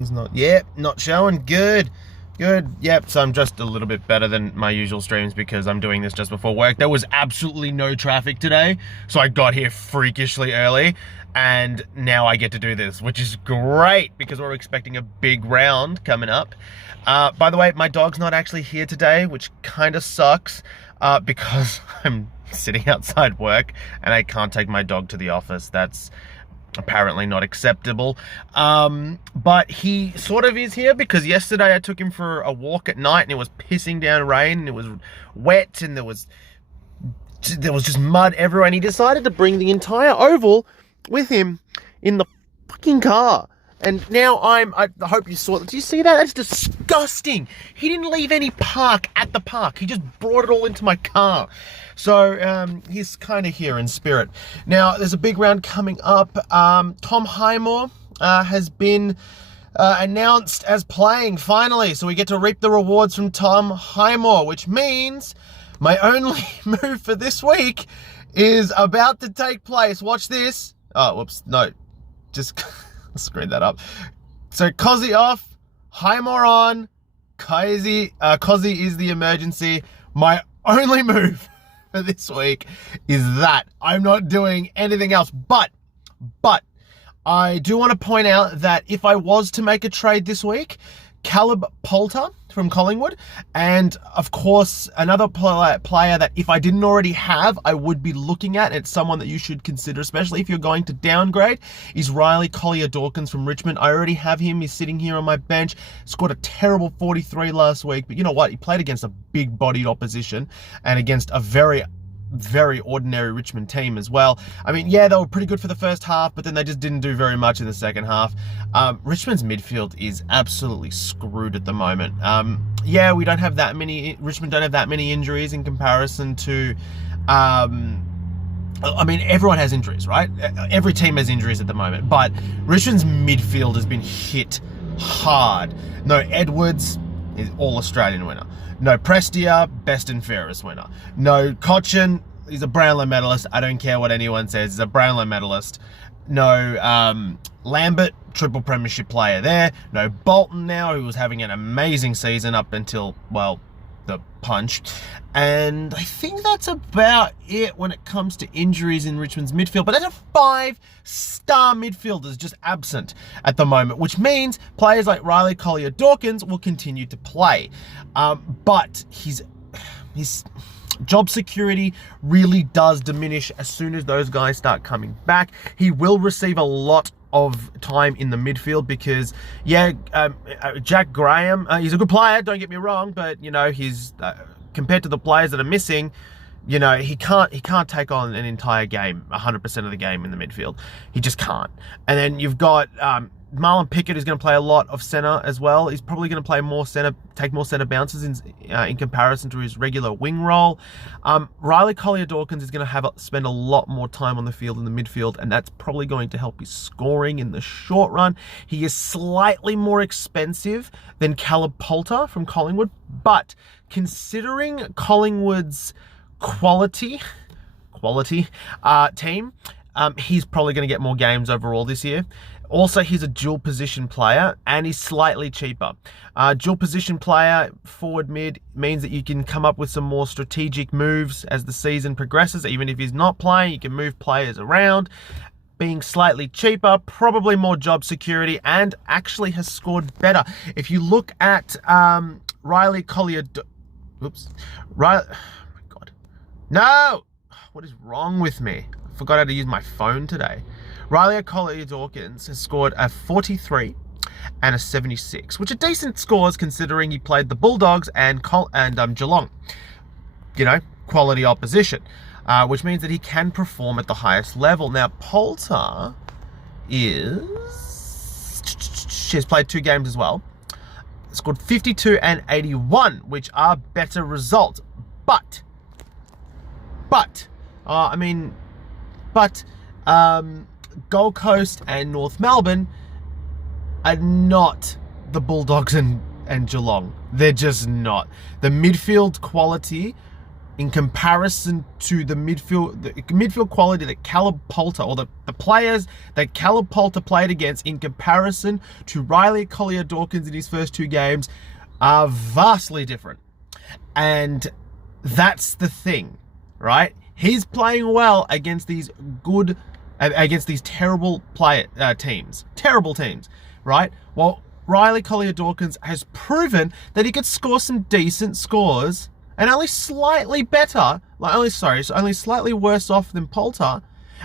He's not. Yep, not showing. Good. Good. Yep, so I'm just a little bit better than my usual streams because I'm doing this just before work. There was absolutely no traffic today, so I got here freakishly early, and now I get to do this, which is great because we're expecting a big round coming up. By the way, my dog's not actually here today, which kind of sucks because I'm sitting outside work and I can't take my dog to the office. That's apparently not acceptable, but he sort of is here because yesterday I took him for a walk at night and it was pissing down rain and it was wet and there was just mud everywhere, and he decided to bring the entire oval with him in the fucking car. And now I hope you saw that. Do you see that? That's disgusting. He didn't leave any park at the park. He just brought it all into my car. So he's kind of here in spirit. Now, there's a big round coming up. Tom Highmore has been announced as playing, finally. So we get to reap the rewards from Tom Highmore, which means my only move for this week is about to take place. Watch this. Oh, whoops. No. Just screwed that up. So Cozzy off, Highmore on, Cozzy is the emergency. My only move for this week is that. I'm not doing anything else, but I do want to point out that if I was to make a trade this week, Caleb Poulter from Collingwood, and of course another player that if I didn't already have, I would be looking at, and it's someone that you should consider, especially if you're going to downgrade, is Riley Collier-Dawkins from Richmond. I already have him. He's sitting here on my bench. Scored a terrible 43 last week, but you know what? He played against a big-bodied opposition and against a very ordinary Richmond team as well. I mean, yeah, they were pretty good for the first half, but then they just didn't do very much in the second half. Richmond's midfield is absolutely screwed at the moment. Yeah, we don't have that many, Richmond don't have that many injuries in comparison to, I mean, everyone has injuries, right? Every team has injuries at the moment, but Richmond's midfield has been hit hard. No Edwards is all-Australian winner. No Prestia, best and fairest winner. No Cochin, he's a Brownlow medalist. I don't care what anyone says, he's a Brownlow medalist. No Lambert, triple premiership player there. No Bolton now, who was having an amazing season up until, well, the punch. And I think that's about it when it comes to injuries in Richmond's midfield. But there's a 5-star midfielders just absent at the moment, which means players like Riley Collier-Dawkins will continue to play. But his job security really does diminish as soon as those guys start coming back. He will receive a lot of time in the midfield because, yeah, Jack Graham, he's a good player, don't get me wrong, but, you know, he's compared to the players that are missing, you know, he can't take on an entire game, 100% of the game in the midfield. He just can't. And then you've got Marlon Pickett, who's going to play a lot of centre as well. He's probably going to play more centre, take more centre bounces in comparison to his regular wing role. Riley Collier-Dawkins is going to spend a lot more time on the field in the midfield, and that's probably going to help his scoring in the short run. He is slightly more expensive than Caleb Poulter from Collingwood, but considering Collingwood's quality team, he's probably going to get more games overall this year. Also, he's a dual position player and he's slightly cheaper. Dual position player, forward mid, means that you can come up with some more strategic moves as the season progresses. Even if he's not playing, you can move players around. Being slightly cheaper, probably more job security, and actually has scored better. If you look at Riley Collier... Oops. Riley... Oh my God. No! What is wrong with me? I forgot how to use my phone today. Riley Collier-Dawkins has scored a 43 and a 76, which are decent scores considering he played the Bulldogs and Geelong. You know, quality opposition, which means that he can perform at the highest level. Now, Poulter she's played 2 games as well. Scored 52 and 81, which are better results. But Gold Coast and North Melbourne are not the Bulldogs and Geelong. They're just not. The midfield quality in comparison to the midfield quality that Caleb Poulter, or the players that Caleb Poulter played against in comparison to Riley Collier-Dawkins in his first 2 games, are vastly different. And that's the thing, right? He's playing well against these terrible teams, right? Well, Riley Collier-Dawkins has proven that he could score some decent scores and only slightly worse off than Poulter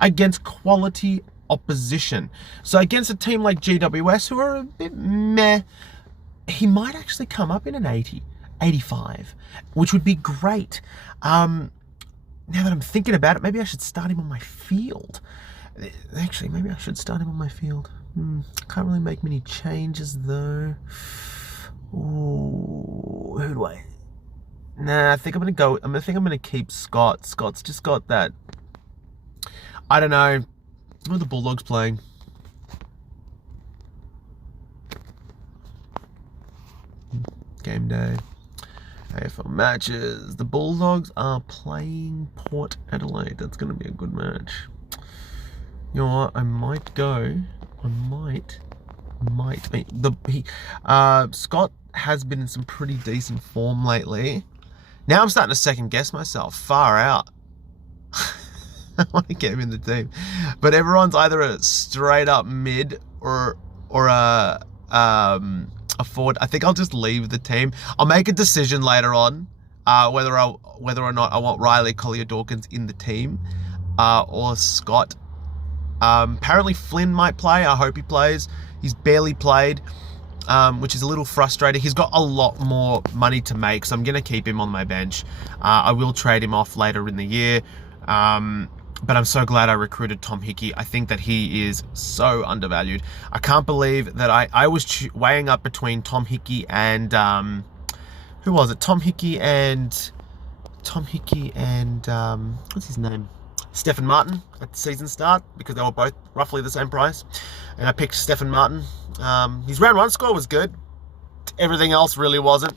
against quality opposition. So against a team like GWS, who are a bit meh, he might actually come up in an 80, 85, which would be great. Now that I'm thinking about it, maybe I should start him on my field. Actually, maybe I should start him on my field. Can't really make many changes though. Ooh, who do I? Nah, I think I'm gonna keep Scott. Scott's just got that. I don't know. Who are the Bulldogs playing? Game day. AFL matches. The Bulldogs are playing Port Adelaide. That's gonna be a good match. You know what? I might go. Scott has been in some pretty decent form lately. Now I'm starting to second guess myself. Far out. I want to get him in the team, but everyone's either a straight up mid or a forward. I think I'll just leave the team. I'll make a decision later on whether or not I want Riley Collier-Dawkins in the team or Scott. Apparently Flynn might play. I hope he plays. He's barely played, which is a little frustrating. He's got a lot more money to make, so I'm going to keep him on my bench. I will trade him off later in the year, but I'm so glad I recruited Tom Hickey. I think that he is so undervalued. I can't believe that I was weighing up between Tom Hickey and who was it? Tom Hickey and what's his name? Stephen Martin at the season start, because they were both roughly the same price, and I picked Stephen Martin. His round 1 score was good. Everything else really wasn't.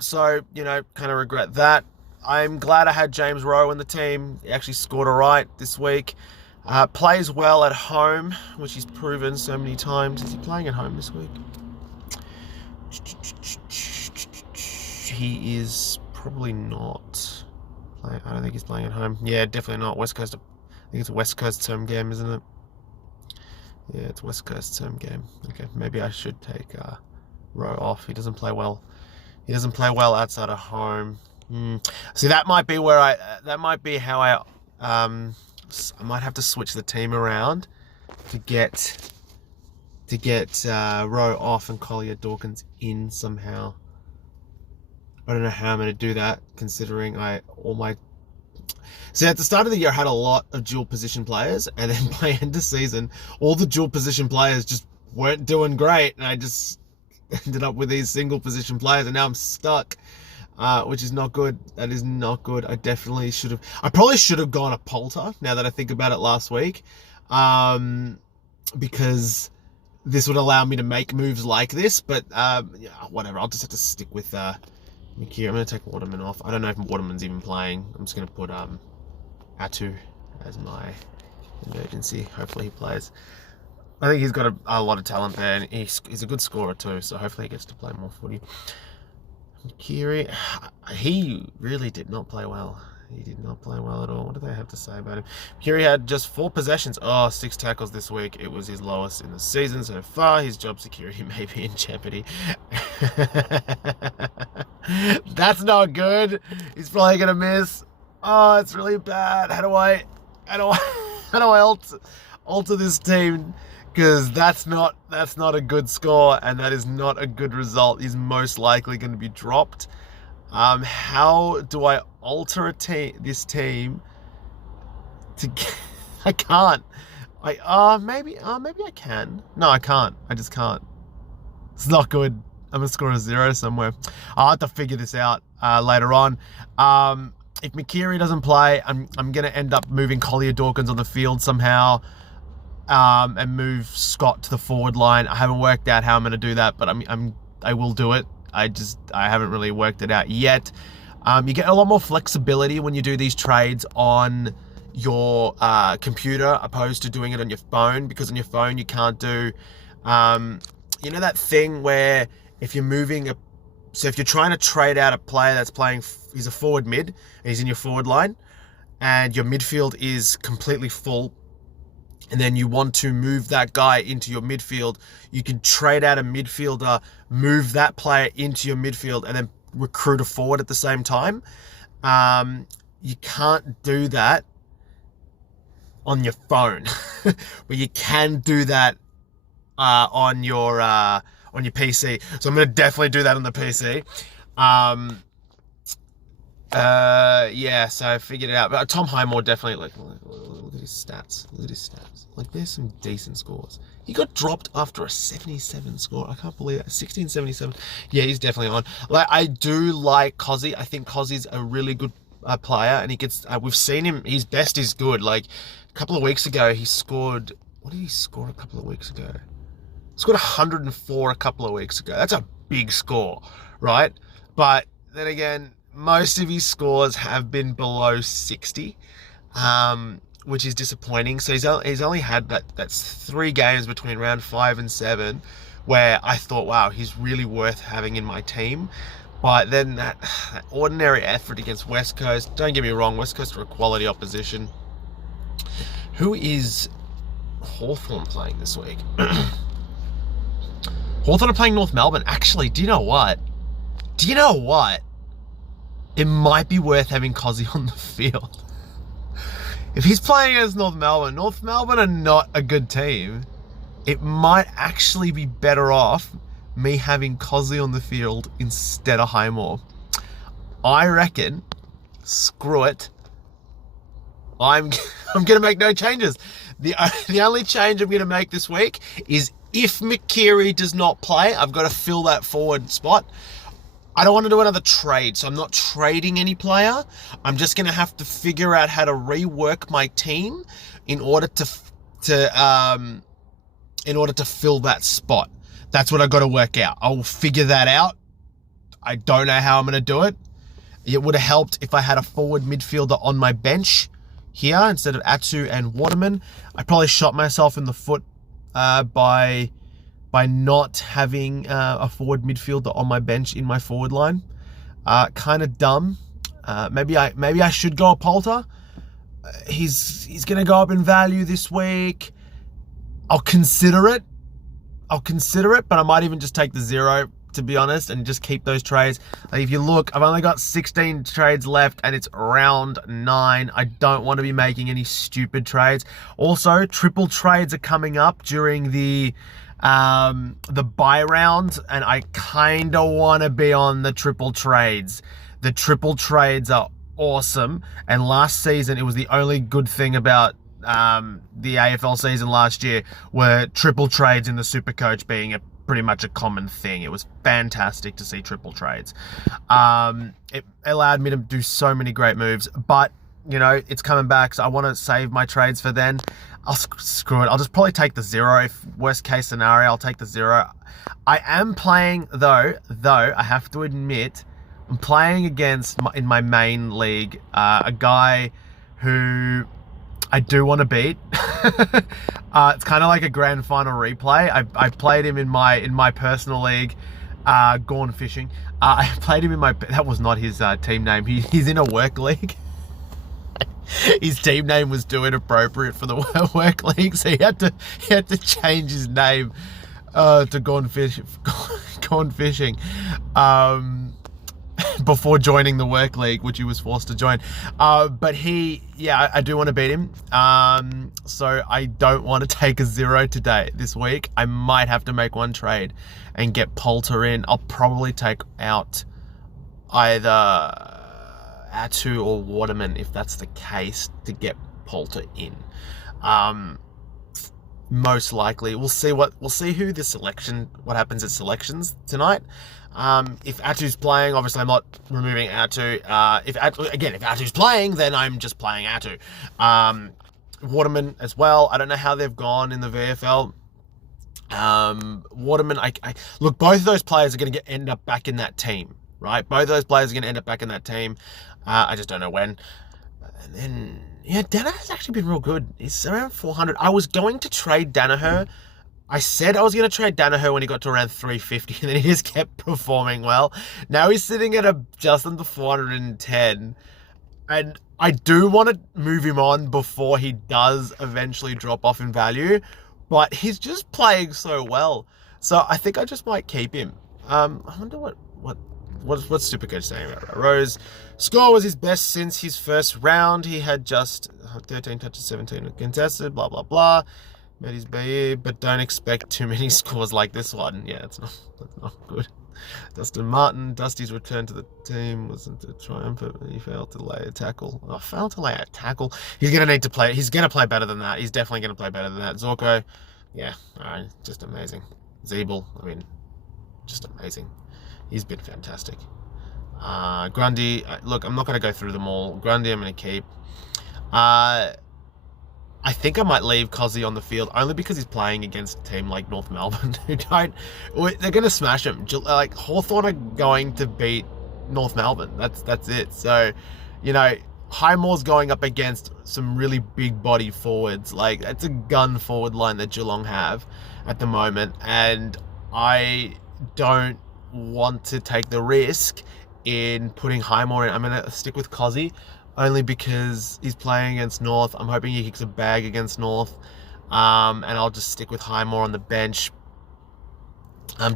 So, you know, kind of regret that. I'm glad I had James Rowe in the team. He actually scored alright this week. Plays well at home, which he's proven so many times. Is he playing at home this week? He is probably not. I don't think he's playing at home. Yeah, definitely not. West Coast. I think it's a West Coast term game, isn't it? Yeah, it's West Coast term game. Okay, maybe I should take Rowe off. He doesn't play well. He doesn't play well outside of home. See, that might be where that might be how I might have to switch the team around to get Rowe off and Collier-Dawkins in somehow. I don't know how I'm going to do that, considering See, at the start of the year, I had a lot of dual position players, and then by end of season, all the dual position players just weren't doing great, and I just ended up with these single position players, and now I'm stuck, which is not good. That is not good. I probably should have gone a Poulter, now that I think about it last week, because this would allow me to make moves like this, but yeah, whatever. I'll just have to stick with McKeer. I'm going to take Waterman off. I don't know if Waterman's even playing. I'm just going to put Atu as my emergency. Hopefully he plays. I think he's got a lot of talent there, and he's a good scorer too, so hopefully he gets to play more footy. Kiri, he really did not play well. He did not play well at all. What do they have to say about him? Kiri had just 4 possessions. 6 tackles this week. It was his lowest in the season so far. His job security may be in jeopardy. That's not good. He's probably gonna miss. Oh, it's really bad. How do I alter this team? Because that's not a good score, and that is not a good result. He's most likely going to be dropped. How do I alter this team to get... I can't. Maybe I can. No, I can't. I just can't. It's not good. I'm going to score a 0 somewhere. I'll have to figure this out later on. If McKeary doesn't play, I'm going to end up moving Collier-Dawkins on the field somehow, and move Scott to the forward line. I haven't worked out how I'm going to do that, but I will do it. I haven't really worked it out yet. You get a lot more flexibility when you do these trades on your computer opposed to doing it on your phone, because on your phone you can't do, you know, that thing where if you're moving so if you're trying to trade out a player that's playing, he's a forward mid and he's in your forward line, and your midfield is completely full, and then you want to move that guy into your midfield, you can trade out a midfielder, move that player into your midfield, and then recruit a forward at the same time. You can't do that on your phone, but you can do that on your PC. So I'm going to definitely do that on the PC. Yeah, so I figured it out. But Tom Highmore definitely, like, look at his stats. Look at his stats. Like, there's some decent scores. He got dropped after a 77 score. I can't believe it. 1677. Yeah, he's definitely on. Like, I do like Cozzy. I think Cozzy's a really good player, and he gets. We've seen him. His best is good. Like, a couple of weeks ago, he scored. What did he score a couple of weeks ago? He scored 104 a couple of weeks ago. That's a big score, right? But then again, most of his scores have been below 60, which is disappointing. So he's only had that's 3 games between round 5 and 7 where I thought, wow, he's really worth having in my team. But then that ordinary effort against West Coast, don't get me wrong, West Coast are a quality opposition. Who is Hawthorn playing this week? Hawthorn are playing North Melbourne. Actually, do you know what? It might be worth having Cozzy on the field. If he's playing against North Melbourne are not a good team. It might actually be better off me having Cozzy on the field instead of Highmore. I reckon, screw it. I'm going to make no changes. The only change I'm going to make this week is if McKeary does not play, I've got to fill that forward spot. I don't want to do another trade, so I'm not trading any player. I'm just going to have to figure out how to rework my team in order to fill that spot. That's what I've got to work out. I will figure that out. I don't know how I'm going to do it. It would have helped if I had a forward midfielder on my bench here instead of Atu and Waterman. I probably shot myself in the foot by not having a forward midfielder on my bench in my forward line. Kind of dumb. Maybe I should go a Poulter. He's going to go up in value this week. I'll consider it, but I might even just take the 0, to be honest, and just keep those trades. Like, if you look, I've only got 16 trades left and it's round 9. I don't want to be making any stupid trades. Also, triple trades are coming up during the buy round, and I kind of want to be on the triple trades. The triple trades are awesome, and last season it was the only good thing about the AFL season last year were triple trades in the SuperCoach being pretty much a common thing. It was fantastic to see triple trades. It allowed me to do so many great moves, but you know, it's coming back, so I want to save my trades for then. I'll screw it. I'll just probably take the 0. If worst case scenario, I'll take the 0. I am playing though I have to admit, I'm playing against in my main league a guy who I do want to beat. It's kind of like a grand final replay. I played him in my personal league, Gone Fishing. I played him in my, that was not his team name. He's in a work league. His team name was too inappropriate for the work league, so he had to change his name to Gone Fishing. Before joining the work league, which he was forced to join. But I do want to beat him. So I don't want to take a 0 this week. I might have to make one trade and get Poulter in. I'll probably take out either Atu or Waterman if that's the case to get Poulter in. Most likely. We'll see what happens at selections tonight. If Atu's playing, obviously I'm not removing Atu. If Atu's playing, then I'm just playing Atu. Waterman as well. I don't know how they've gone in the VFL. Waterman, look, both of those players are going to end up back in that team, right? Both of those players are going to end up back in that team. I just don't know when. And then, yeah, Danaher's actually been real good. He's around 400. I was going to trade Danaher. I said I was going to trade Danaher when he got to around 350, and then he just kept performing well. Now he's sitting at just under 410. And I do want to move him on before he does eventually drop off in value, but he's just playing so well. So I think I just might keep him. I wonder what's SuperCoach saying about Rose. Score was his best since his first round. He had just 13 touches, 17 contested, blah, blah, blah. Made his BE, but don't expect too many scores like this one. Yeah, that's not good. Dustin Martin, Dusty's return to the team wasn't a triumph. He failed to lay a tackle. Oh, failed to lay a tackle. He's going to need to play. He's going to play better than that. He's definitely going to play better than that. Zorko, yeah, all right, just amazing. Zeeble, I mean, just amazing. He's been fantastic. Grundy, look, I'm not going to go through them all. Grundy, I'm going to keep. I think I might leave Cozzy on the field only because he's playing against a team like North Melbourne who they're going to smash him. Like, Hawthorn are going to beat North Melbourne. That's it. So, you know, Highmore's going up against some really big body forwards. Like, that's a gun forward line that Geelong have at the moment. And I don't want to take the risk in putting Highmore in. I'm going to stick with Cozzy. Only because he's playing against North. I'm hoping he kicks a bag against North. And I'll just stick with Highmore on the bench.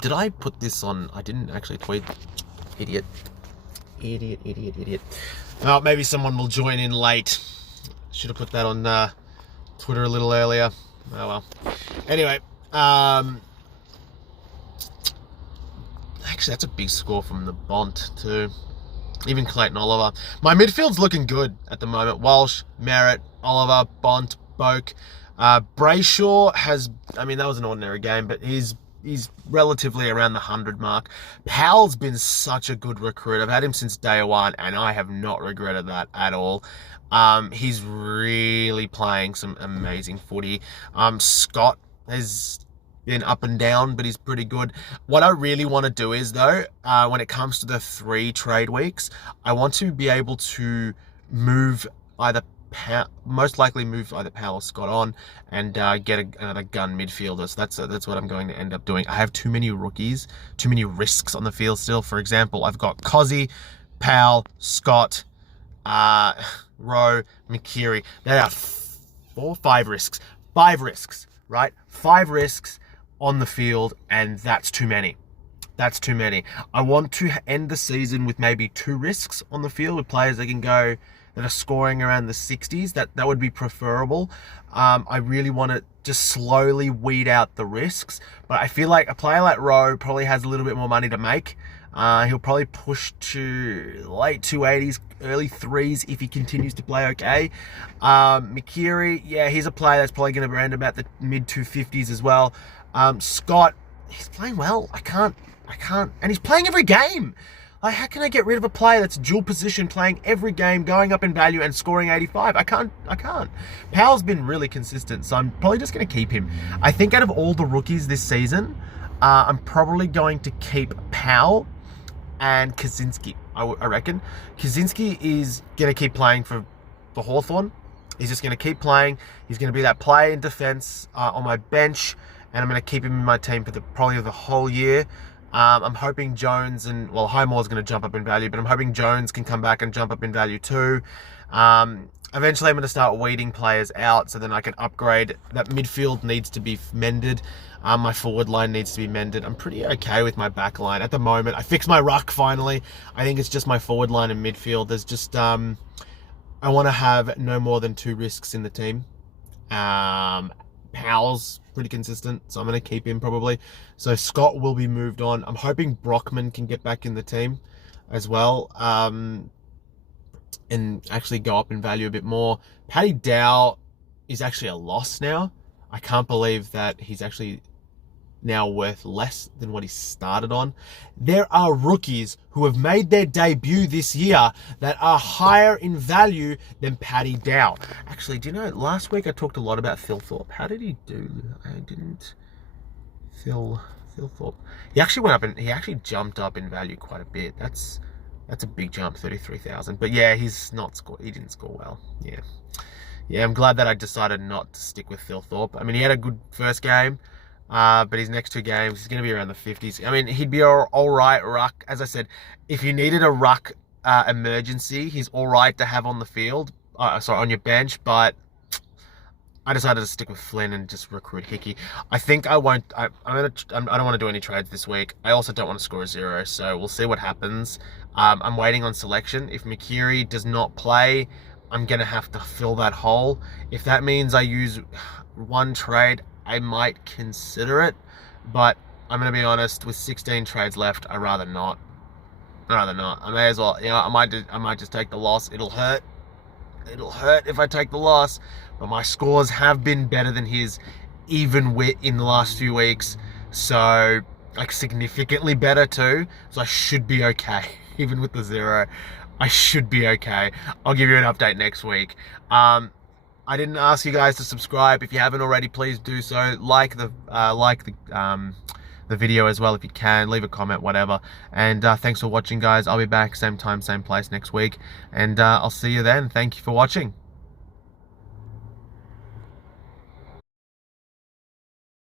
Did I put this on? I didn't actually tweet. Idiot. Oh, maybe someone will join in late. Should have put that on Twitter a little earlier. Oh well. Anyway. Actually, that's a big score from the Bont too. Even Clayton Oliver. My midfield's looking good at the moment. Walsh, Merritt, Oliver, Bont, Boak. Brayshaw has, I mean, that was an ordinary game, but he's relatively around the 100 mark. Powell's been such a good recruit. I've had him since day one, and I have not regretted that at all. He's really playing some amazing footy. Scott has been up and down, but he's pretty good. What I really want to do is, though, when it comes to the 3 trade weeks, I want to be able to move most likely move either Powell or Scott on and get another gun midfielder. So that's what I'm going to end up doing. I have too many rookies, too many risks on the field still. For example, I've got Cozzy, Powell, Scott, Rowe, McKeary. There are 5 risks. 5 risks, right? 5 risks on the field, and that's too many. That's too many. I want to end the season with maybe 2 risks on the field with players that can go, that are scoring around the 60s. That would be preferable. I really want to just slowly weed out the risks, but I feel like a player like Rowe probably has a little bit more money to make. He'll probably push to late 280s, early 3s if he continues to play okay. McKeary, yeah, he's a player that's probably going to end about the mid 250s as well. Scott, he's playing well. I can't, and he's playing every game. Like, how can I get rid of a player that's dual position, playing every game, going up in value and scoring 85? I can't. Powell's been really consistent, so I'm probably just going to keep him. I think out of all the rookies this season, I'm probably going to keep Powell and Kaczynski, I reckon. Kaczynski is going to keep playing for Hawthorn. He's just going to keep playing. He's going to be that player in defense on my bench, and I'm going to keep him in my team for probably the whole year. I'm hoping Jones and, well, Highmore's going to jump up in value, but I'm hoping Jones can come back and jump up in value too. Eventually, I'm going to start weeding players out so then I can upgrade. That midfield needs to be mended. My forward line needs to be mended. I'm pretty okay with my back line at the moment. I fixed my ruck finally. I think it's just my forward line and midfield. There's just, I want to have no more than 2 risks in the team. Powell's pretty consistent, so I'm going to keep him probably. So Scott will be moved on. I'm hoping Brockman can get back in the team as well, and actually go up in value a bit more. Paddy Dow is actually a loss now. I can't believe that he's actually now worth less than what he started on. There are rookies who have made their debut this year that are higher in value than Paddy Dow. Actually, do you know, last week I talked a lot about Phil Thorpe. How did he do? I didn't... Phil Thilthorpe. He actually went up and he actually jumped up in value quite a bit. That's a big jump, 33,000. But yeah, he's not scored. He didn't score well. Yeah. Yeah, I'm glad that I decided not to stick with Thilthorpe. I mean, he had a good first game, but his next 2 games, he's going to be around the 50s. I mean, he'd be all right ruck. As I said, if you needed a ruck emergency, he's all right to have on the field. Sorry, on your bench, but I decided to stick with Flynn and just recruit Hickey. I think I won't. I don't want to do any trades this week. I also don't want to score a 0, so we'll see what happens. I'm waiting on selection. If McKeary does not play, I'm gonna have to fill that hole. If that means I use 1 trade, I might consider it. But I'm gonna be honest. With 16 trades left, I'd rather not. I may as well. You know, I might just take the loss. It'll hurt. It'll hurt if I take the loss, but my scores have been better than his, even in the last few weeks. So, like, significantly better too. So I should be okay, even with the 0. I should be okay. I'll give you an update next week. I didn't ask you guys to subscribe. If you haven't already, please do so. Like the video as well if you can. Leave a comment, whatever. And thanks for watching, guys. I'll be back same time, same place next week. And I'll see you then. Thank you for watching.